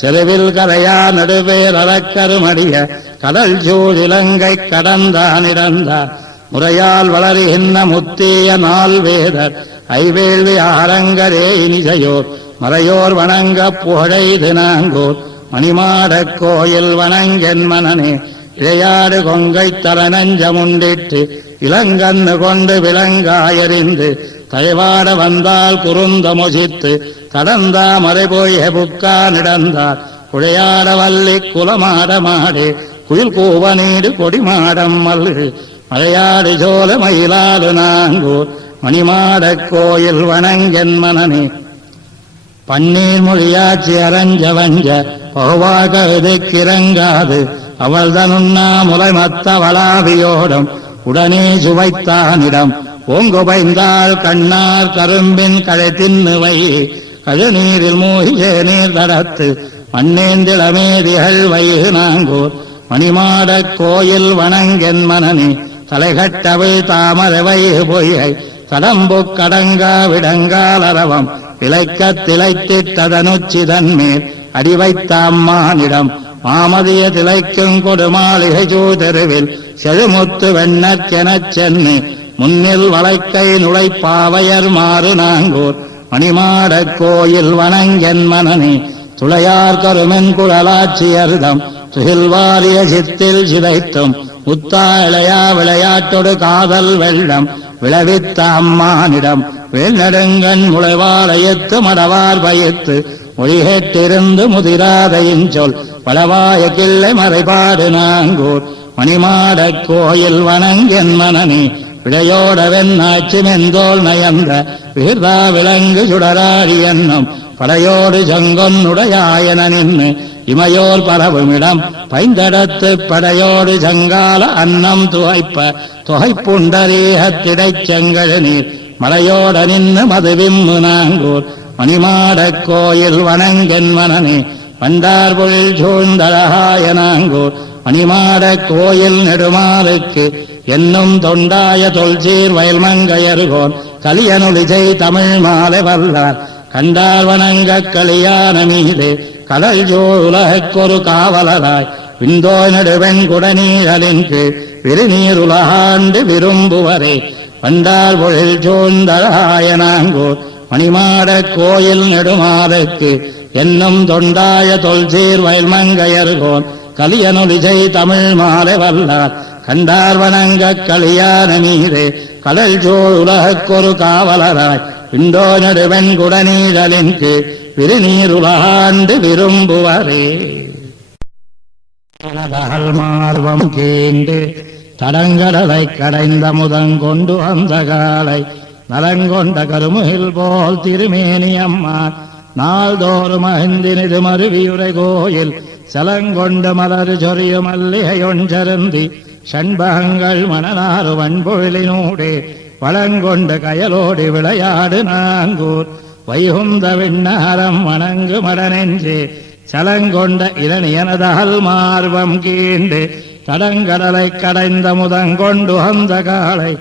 செருவில் கரையா நடுவேர் அறக்கருமடிய கடல் சூழ் இலங்கை கடந்தானிடந்தார் முறையால் வளருகின்ற முத்திய நாள் வேதர் ஐவேள்வி ஆரங்கரே இனிசையோர் மறையோர் வணங்க புகழைது நாங்கூர் மணிமாடக் கோயில் வணங்கென் மனனே இளையாடு கொங்கை தலனஞ்சமுண்டிட்டு இளங்கண்ணு கொண்டு விலங்காயறிந்து தயவாட வந்தால் குறுந்த மொசித்து கடந்தா மறைபோய் புக்கா நடந்தார் குழையாட வள்ளி குலமாட மாடு குயில் கூவ நீடு கொடிமாடம் மல்கு மலையாடு சோல மயிலாடு நாங்கூர் மணிமாடக் கோயில் வணங்கென் மனமே பன்னீர் மொழியாட்சி அரஞ்ச வஞ்ச பகுவாக எதுக்கிறங்காது அவள் தனுண்ணா முலை மத்த வளாவியோடும் உடனே சுவைத்தானிடம் ஓங்கு பைந்தாள் கண்ணார் கரும்பின் கழை தின்னுவை கழுநீரில் மூழ்கிய நீர் தடத்து மண்ணேந்திளமேதிகள் வைகு நாங்கூர் மணிமாடக் கோயில் வணங்கென் மனனே தலைகட்டவை தாமரை வைகு பொய்கை கடம்பு கடங்கா விடங்கால் அரவம் இலைக்கத் திளைத்திட்டதனுச்சிதன்மேல் அடிவைத்த அம்மானிடம் மாமதிய திளைக்கும் கொடுமாளிகை சூதெருவில் செழுமுத்து வெண்ணற்கெனச் சென்னி முன்னில் வளைக்கை நுழைப்பாவையர் மாறு நாங்கூர் மணிமாடக் கோயில் வணங்கென் மனனே துளையார் கருமென் குழலாட்சியர்தம் துகில்வாரிய சித்தில் சிதைத்தும் முத்தா இளையா விளையாட்டொடு காதல் வெள்ளம் விளைவித்த அம்மானிடம் வேல்நடுங்கண் முளைவாளையத்து மடவார் பயத்து மொழிகேட்டிருந்து முதிராதையின் சொல் பலவாய கிள்ளை மறைபாடு நாங்கூர் மணிமாடக் கோயில் வணங்கென் மனனே விடையோட வெண்ணாச்சி மெந்தோல் நயந்த விகிர்தா விலங்கு சுடராடி என்னும் படையோடு செங்கொன்னுடையாயன நின்று இமையோர் பரவுமிடம் பைந்தடத்து படையோடு சங்கால அன்னம் துவைப்ப தொகைப்புண்டரீகத்திடைச் செங்கழு நீர் மலையோட நின்று மதுவிம்மு நாங்கூர் மணிமாடக் கோயில் வணங்கென் மனனே பண்டார் பொழில் சூழ்ந்தழகாய நாங்கூர் மணிமாடக் கோயில் நெடுமாறுக்கு என்னும் தொண்டாய தொல்சீர் வயல்மங்கையருகோன் கலியனுலிசை தமிழ் மாலை வல்லார் கண்டார் வணங்க கலியான மீது கடல் சூழ் உலகக்கொரு காவலராய் விந்தோய் நடுவெண் குடநீழலின் கீழ் விருநீர் உலகாண்டு விரும்புவரே வண்டார் பொழில் சூழ்ந்தழகாய நாங்கூர் மணிமாடக் கோயில் நெடுமாறுக்கு என்னும் தொண்டாய தொல்சீர் வயல்மங்கையருகோன் கலியனுலிசை தமிழ் மாலை வல்லார் கண்டார் வணங்க கலியான மீது கடல் சூழ் உலகக்கொரு காவலராய் இந்தோ நடுவெண் குடநீழலின் கீழ் விருநீர் உலகாண்டு விரும்புவரே மார்வம் கீண்டு தடங்கடலை கடைந்த முதங்கொண்டு அந்த காலை நலங்கொண்ட கருமுகில் போல் திருமேனி அம்மான் நாள்தோறும் அகிந்தினிது மருவியுரை கோயில் சலங்கொண்ட மலர் சொரிய மல்லிகையொன்றருந்தி ஷண்பகங்கள் மணனாறு வன்பொழிலினூடே வளங்கொண்ட கயலோடு விளையாடு நாங்கூர் வைகுந்த விண்ணகரம் வணங்கு மடனெஞ்சே சலங்கொண்ட இளநியனதால் மார்வம் கீண்டு தடங்கடலை கடைந்த முதங்கொண்டு அந்த காலை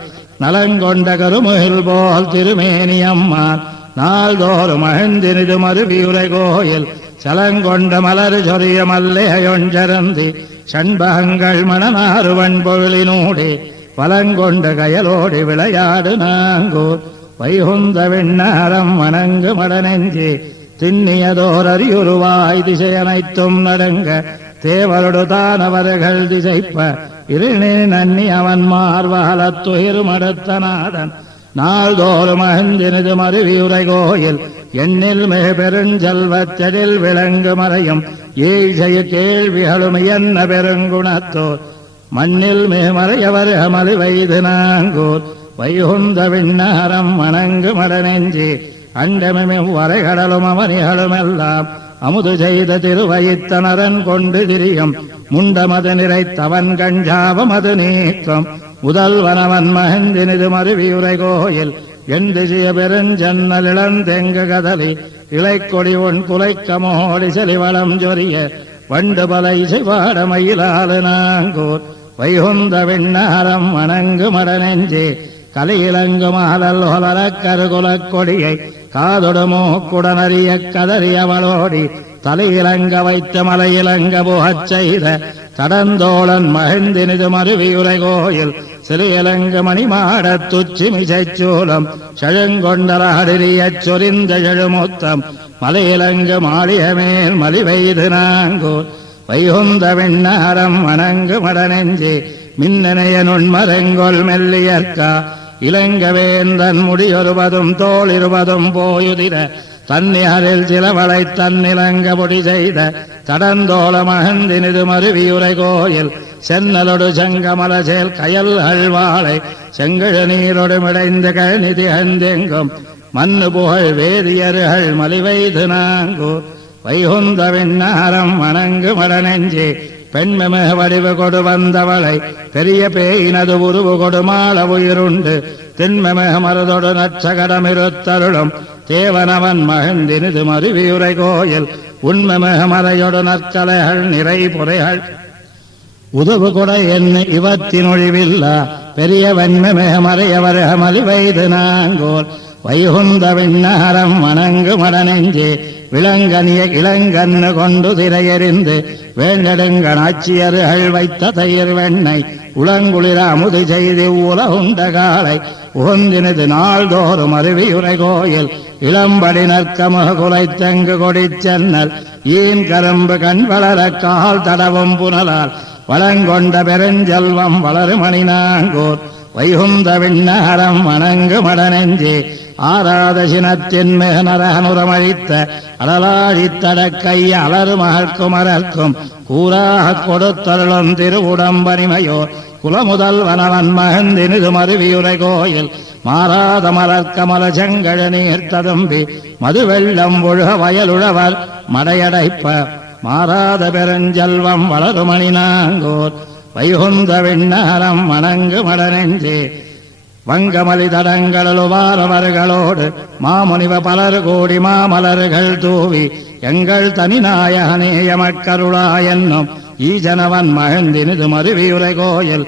நலங்கொண்ட கருமுகில் போல் திருமேனி அம்மான் நாள்தோறும் அழிந்தினிது மருவியுரை கோயில் சலங்கொண்ட மலர் சொரிய மல்லிகையொன்றருந்தி ஷண்பகங்கள் மணனாறு வன்பொழிலினூடே வலங்கொண்ட கயலோடு விளையாடு நாங்கூர் வைகுந்த விண்ணாரம் வணங்கு மடனெஞ்சே திண்ணியதோர் அறியுருவாய் திசையனைத்தும் நடுங்க தேவருடு தானவர்கள் திசைப்ப இருநீர் நன்னி அவன் மார்வலத்துயிர் மடுத்தநாதன் நாள்தோறும் அகந்தினது மருவியுரை கோயில் எண்ணில் மிக பெருஞ்செல்வத்தெழில் விளங்கு மறையும் ஈசைய கேள்விகளும் என்ன பெருங்குணத்தோர் மண்ணில் மிக மறையவர் அமளி வைது நாங்கூர் வைகுந்த விண்ணாரம் வணங்கு மடநெஞ்சி அண்டமிம் வரைகடலும் அவனிகளும் எல்லாம் அமுது செய்த திருவயித்தனரன் கொண்டு திரியும் முண்டமது நிறைத்தவன் கஞ்சாவம் அது நீக்கம் முதல்வனவன் மகந்தினிது மருவியுரை கோயில் எந்திசிய பெருஞ்சன்னல் இளந்தெங்கு கதலி இலைக்கொடி ஒன் குலைக்கமோடி செலிவளம் ஜொரிய வண்டு பலை செய்வாட மயிலாறு நாங்கூர் வைகுந்த விண்ணாரம் வணங்கு மடநெஞ்சே கலியிலங்கு மாதல் ஒலர கருகுலக் கொடியை காதொடு மூக்குடனறிய கதறியவளோடி தலையிலங்க வைத்த மலையிலங்க புகச் செய்த கடந்தோளன் மகிழ்ந்தினிது மருவியுரை கோயில் சிறியலங்கு மணிமாடத் துச்சி மிசைச்சூலம் செழுங்கொண்டலாடிரியச் சொரிந்த எழுமுத்தம் மலையிலங்கு மாளிய மேல் மலிவெய்து நாங்கூர் வைகுந்த விண்ணாரம் வணங்கு மடநெஞ்சி மின்னனைய நுண்மரங்கொல் மெல்லியற்கா இளங்கவேந்தன் முடியொருவதும் தோளிருவதும் போயுதிர தன்னியரில் சிலவளை தன்னிலங்க பொடி செய்த கடந்தோள மகந்தினிது மருவியுரை கோயில் சென்னலொடு செங்கமல சேல் கயல் அழ்வாளை செங்கழு நீரொடு மிடைந்த கழ்நிதி அந்தெங்கும் மண்ணு புகழ் வேதியர்கள் மலிவைது நாங்கூர் வைகுந்த விண்ணாரம் வணங்கு மடநெஞ்சி பெண்மெம வடிவு கொடு வந்தவளை பெரிய பேயினது உருவு கொடு மாள உயிருண்டு திண்மெம மருதொடு நச்சகடமிருத்தருளும் தேவனவன் மகந்தினிது மருவியுரை கோயில் உண்மெம மறையொடு நற்கலைகள் நிறை புரைகள் உதவு கொட என்ன இவத்தினொழிவில்லா பெரிய வெண்மெம மறையவர் மலிவைது நாங்கோர் வைகுந்த விண்ணாரம் வணங்கு மடநெஞ்சே விளங்கனிய இளங்கண்ணு கொண்டு திரையெறிந்து வேண்டெடுங்கணாட்சியர்கள் வைத்த தயிர் வெண்ணெய் உளங்குளிர அமுது செய்தி உலகுண்ட காலை உகந்தினது நாள்தோறும் அருவியுரை கோயில் இளம்படி நற்கமுக குலைத்தங்கு கொடிச்சென்னல் ஈன் கரும்பு கண் வளர கால் தடவும் புனலால் வளங்கொண்ட பெருஞ்செல்வம் வளருமணி நாங்கூர் வைகுந்த விண்ணாரம் வணங்கு மடநெஞ்சே ஆராத சினத்தின் மிக நரகனுரமழித்த அடலாழித்தடக்கை அலறுமகற்கும் அறக்கும் கூறாக கொடுத்தருளும் திருவுடம்பனிமையோர் குலமுதல்வனவன் மகந்தினிது மருவியுரை கோயில் மாறாத மலர்க்கமல செங்கழ நீர் ததும்பி மது வெள்ளம் ஒழுக வயலுழவர் மடையடைப்ப மாறாத பெருஞ்செல்வம் வளருமணி நாங்கோர் வைகுந்த விண்ணாரம் வணங்கு மடநெஞ்சே வங்கமலி தடங்களுவாரவர்களோடு மாமுனிவ பலர் கோடி மாமலர்கள் தூவி எங்கள் தனிநாயகனே எமக்கருளா என்னும் ஈஜனவன் மகந்தினிது மருவியுரை கோயில்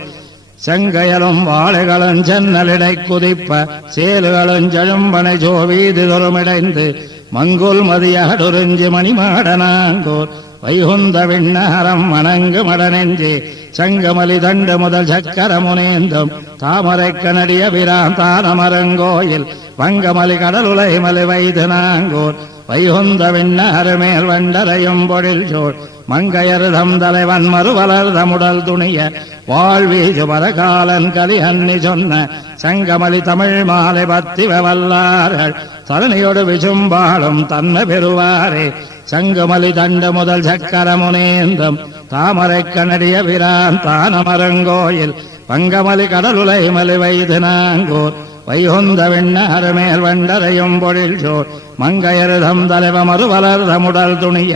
செங்கையலும் வாழைகளும் சென்னலிடை குதிப்ப சேலுகளும் செழும்பனை ஜோவீது தொருமிடைந்து மங்குல் மதியடுறிஞ்சி மணிமாடனாங்கோர் வைகுந்த விண்ணாரம் வணங்கு மடநெஞ்சே சங்கமலி தண்டு முதல் சக்கரமுனேந்தும் தாமரை கனடிய விராந்தானமரங்கோயில் வங்கமலி கடலுலை மலை வைது நாங்கோர் வைகுந்த விண்ணாறு மேல் வண்டரையும் பொழில் சோழ் மங்கையருதம் தலைவன் மறுவலர்தமுடல் துணிய வாழ்வீஜு பரகாலன் கலி அன்னி சொன்ன சங்கமலி தமிழ் மாலை பத்திவ வல்லார்கள் தரணியோடு விசும்பாலும் தன்மை பெறுவாரே சங்கமலி தண்டு முதல் சக்கரமுனேந்தும் தாமரை கனடிய விரான் தானமரங்கோயில் பங்கமலி கடலுலை மலை வைது நாங்கோர் வைகுந்த விண்ணாறு மேல் வண்டரையும் பொழில் சோழ் மங்கையருதம் தலைவ மறுவலர்தமுடல் துணிய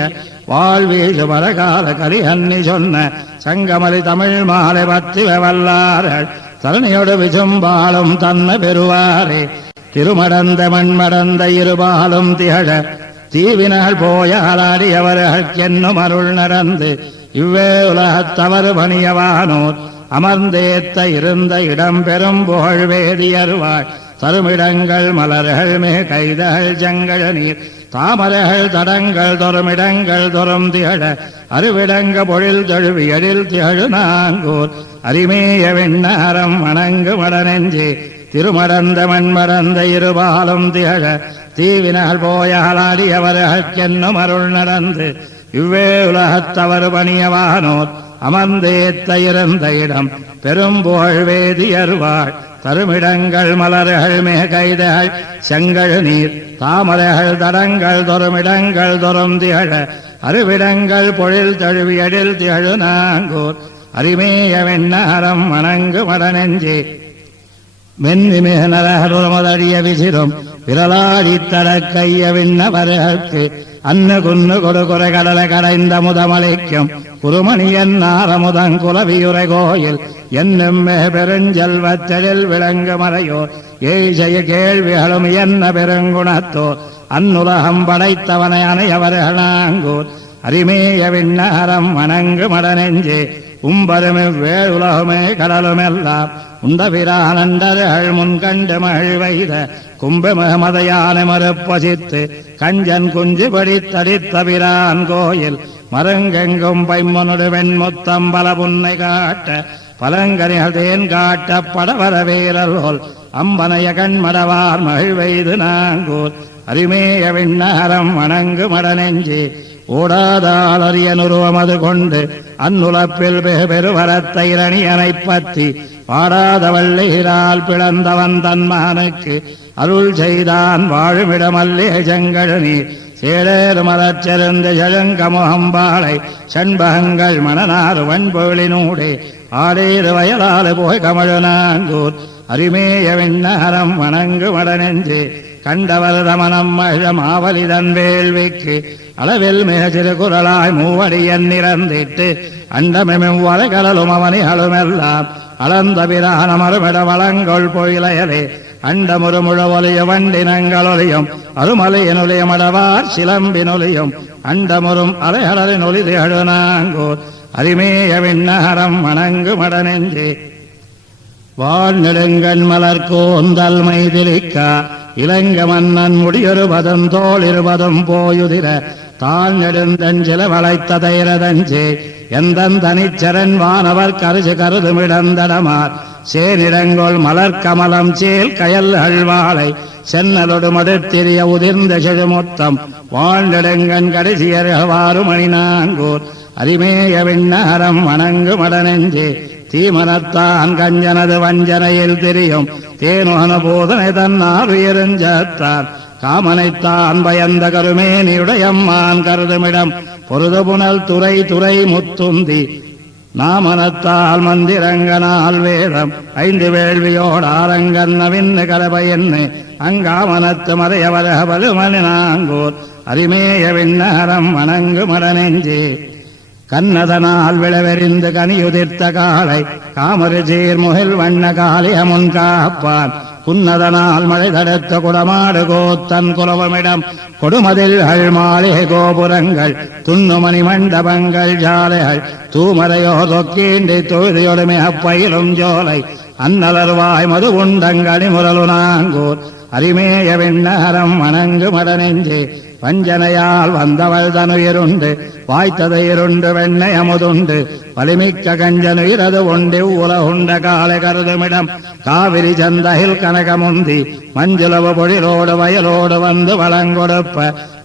வாழ்வீழு பரகால கலி அன்னி சொன்ன சங்கமலி தமிழ் மாலை பத்திவ வல்லார்கள் தரணியோடு விசும்பாலும் தன்மை பெறுவாரே திருமடந்த மண்மடந்த இருபாலும் திகழ தீவினால் போயாலாடியவர்களுக்கென்னும் அருள் நடந்து இவ்வே உலகத்தவர் பணியவானோர் அமர்ந்தேத்த இருந்த இடம் பெரும் புகழ் வேதியருவாள் தருமிடங்கள் மலர்கள் மிக கைதகள் செங்கழ நீர் தாமரைகள் தடங்கள் தொருமிடங்கள் தொரும் திகழ அருவிடங்க பொழில் தழுவி எழில் திகழு நாங்கூர் அரிமேய விண்ணாரம் வணங்கு மடநெஞ்சே திருமடந்த மண்மடந்த இருபாலும் திகழ தீவினால் போயாலாடியவர்களுக்கென்னும் அருள் நடந்து இவ்வே உலகத்தவர் பணியவானோர் அமர்ந்தேத்த இருந்த இடம் பெரும்புகழ் வேதியர்வாள் தருமிடங்கள் மலர்கள் மேகைதகள் செங்கழ் நீர் தாமரைகள் தடங்கள் தொருமிடங்கள் தொரும் திகழ அருவிடங்கள் பொழில் தழுவியடில் திகழு நாங்கூர் அரிமேய வெண்ணாரம் வணங்கு மடநெஞ்சே மென்னி மிக நரகருமதறிய விசிறும் விரலாடி தடக்கைய விண்ணவர்களுக்கு அன்னு குன்னு கொடுகுறை கடலை கடைந்த முதமலைக்கும் குருமணியன் நாரமுதங்குலவியுரை கோயில் என்னும் பெருஞ்செல்வத்தெழில் விளங்கு மறையோர் ஏய்செய கேள்விகளும் என்ன பெருங்குணத்தோர் அந்நுலகம் படைத்தவனை அணையவர்களாங்கூர் அரிமேய விண்ணகரம் வணங்கு மடநெஞ்சே உம்பருமே வேளுலகுமே கடலுமெல்லாம் உண்டபிரானண்டர்கள் முன்கண்டு மகிழ் வைத கும்பமதயான மறுப்பசித்து கஞ்சன் குஞ்சு படித்தடித்த பிரான் கோயில் மருங்கெங்கும் பைம்மனுடு வெண்முத்தம் பல புன்னை காட்ட பலங்கனிகள் தேன் காட்ட படவர வீரர்கோல் அம்பனைய கண்மடவார் மகிழ் வைது நாங்கூர் அரிமேய விண்ணகரம் வணங்கு மடநெஞ்சே ஓடாதால் அரியனுருவமது கொண்டு அந்நுலப்பில் பெருவரத்தை ரணியனை பற்றி பாடாத வள்ளியிரால் பிளந்தவன் தன் மகனுக்கு அருள் செய்தான் வாழுமிடமல்லே செங்கழனி சேடேறு மலச்செருந்த செழுங்கமுகம்பாளை செண்பகங்கள் மணனாறு வன்பொழினூடே ஆடேறு வயலாறு போய் கமழு நாங்கூர் அரிமேய விண்ணகரம் வணங்கு மடநெஞ்சே கண்டவர் ரமணம் மழமாவலிதன் வேள்விக்கு அளவில் மிக சிறு குரலாய் மூவடியன் நிறந்திட்டு அண்டமெம் வலைகடலும் அவனிகளுமெல்லாம் அளந்த பிரான மறுமிட வளங்கொள் பொயிலையலே அண்டமுறு முழவொலிய வண்டினங்களொலியும் அருமலையினொலிய மடவார் சிலம்பினொலியும் அண்டமுறும் அலைகடலின் ஒலி திகழு நாங்கூர் அரிமேய விண்ணகரம் வணங்கு மடநெஞ்சே வாழ் நெடுங்கண் மலர்கோந்தல் மைதிலிக்கா இலங்க மன்னன் முடியொருபதும் தோல் இருபதும் போயுதிர தாழ் நெடுந்தஞ்சில வளைத்த தைரதஞ்சே எந்தன் தனிச்சரன் வானவர் கருசு கருதுமிடந்தடமார் சேனிடங்கோள் மலர் கமலம் சேல் கயல் அழ்வாளை சென்னலொடு மடுத்திரிய உதிர்ந்த செழுமொத்தம் வாழ்நெடுங்கண் கடைசியர்வாறு மணிநாங்கூர் அரிமேய விண்ணகரம் வணங்கு மடநெஞ்சே தீமனத்தான் கஞ்சனது வஞ்சனையில் திரியும் தேனுகன போதனை தன்னால் உயருஞ்சத்தான் காமனைத்தான் பயந்த கருமேனியுடையம்மான் கருதுமிடம் பொருது புனல் துறை துறை முத்துந்தி நாமனத்தால் மந்திரங்கனால் வேதம் ஐந்து வேள்வியோடு ஆரங்கன் நவின்னு கலபையன்னு அங்காமனத்து மறையவரக பலுமணி நாங்கூர் அரிமேய விண்ணகரம் வணங்கு மடநெஞ்சே கண்ணதனால் விளவெறிந்து கனியுதிர்த்த காலை காமரு சீர்முகில் வண்ண காளியமுன் காப்பான் குன்னதனால் மழை தடுத்த குடமாடு கோத்தன் குலவமிடம் கொடுமதில்கள் மாளிகை கோபுரங்கள் துண்ணுமணி மண்டபங்கள் ஜாலைகள் தூமரையோ தொக்கீண்டி தொழுதியொடுமே அப்பயிலும் ஜோலை அன்னலர்வாய் மது உண்டங்கனி முரலு நாங்கூர் அரிமேய விண்ணகரம் வணங்கு மடநெஞ்சே வஞ்சனையால் வந்தவள் தனுயிருண்டு வாய்த்தது இருண்டு வெண்ணை அமுதுண்டு வலிமிக்க கஞ்சனுயிரது உண்டு உலகுண்ட காலை கருதுமிடம் காவிரி சந்தையில் கனகமுந்தி மஞ்சுளவு பொழிலோடு வயலோடு வந்து வளங்கொடுப்ப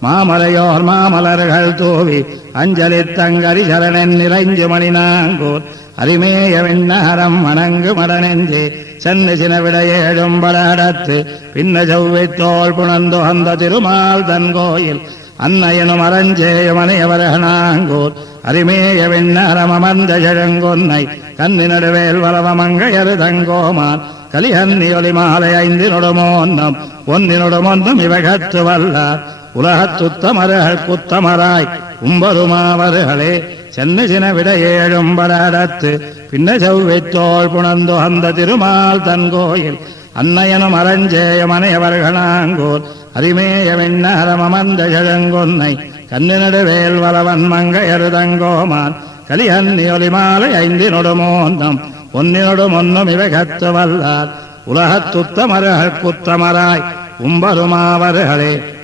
மாமலையோர் மாமலர்கள் தூவி அஞ்சலி தங்கரி சரணன் நிறைஞ்சு மணி நாங்கூர் அரிமேய விண்ணகரம் வணங்கு மடநெஞ்சே சென்னு சினவிட ஏழும் படத்து பின்ன செவ்வைத்தோள் புணர்ந்து அந்த திருமால் தன் கோயில் அன்னையனும் அரஞ்சேயும் அணையவரகனாங்கூர் அரிமேய விண்ணகரம் அமர்ந்த செழுங்கொன்னை கன்னி நடுவேல் வளவமங்கையரு தங்கோமான் கலிஹன்னி ஒலி மாலை ஐந்தினொடுமோன்னம் ஒன்னினொடுமொன்னும் இவகத்து வல்லார் உலகத்துத்தமர்கள் குத்தமராய் உம்பருமாவர்களே சென்னு சின விட ஏழும் படத்து பின்ன செவ்வைத்தோள் புணர்ந்து அந்த திருமால் தன் கோயில் அன்னையனும் அரஞ்சேயம் அணையவர்களாங்கூர் அரிமேய விண்ணகரம் அமர்ந்த செழுங்கொன்னை கண்ணி நடுவேல் வளவன் மங்கையரு தங்கோமான் கலிஹன்னி ஒலி மாலை ஐந்தினொடுமோன்னம் ஒன்னினொடுமொன்னும் இவகத்து வல்லார் உலகத்துத்தமர்கள் குத்தமராய் உம்பருமாவர்களே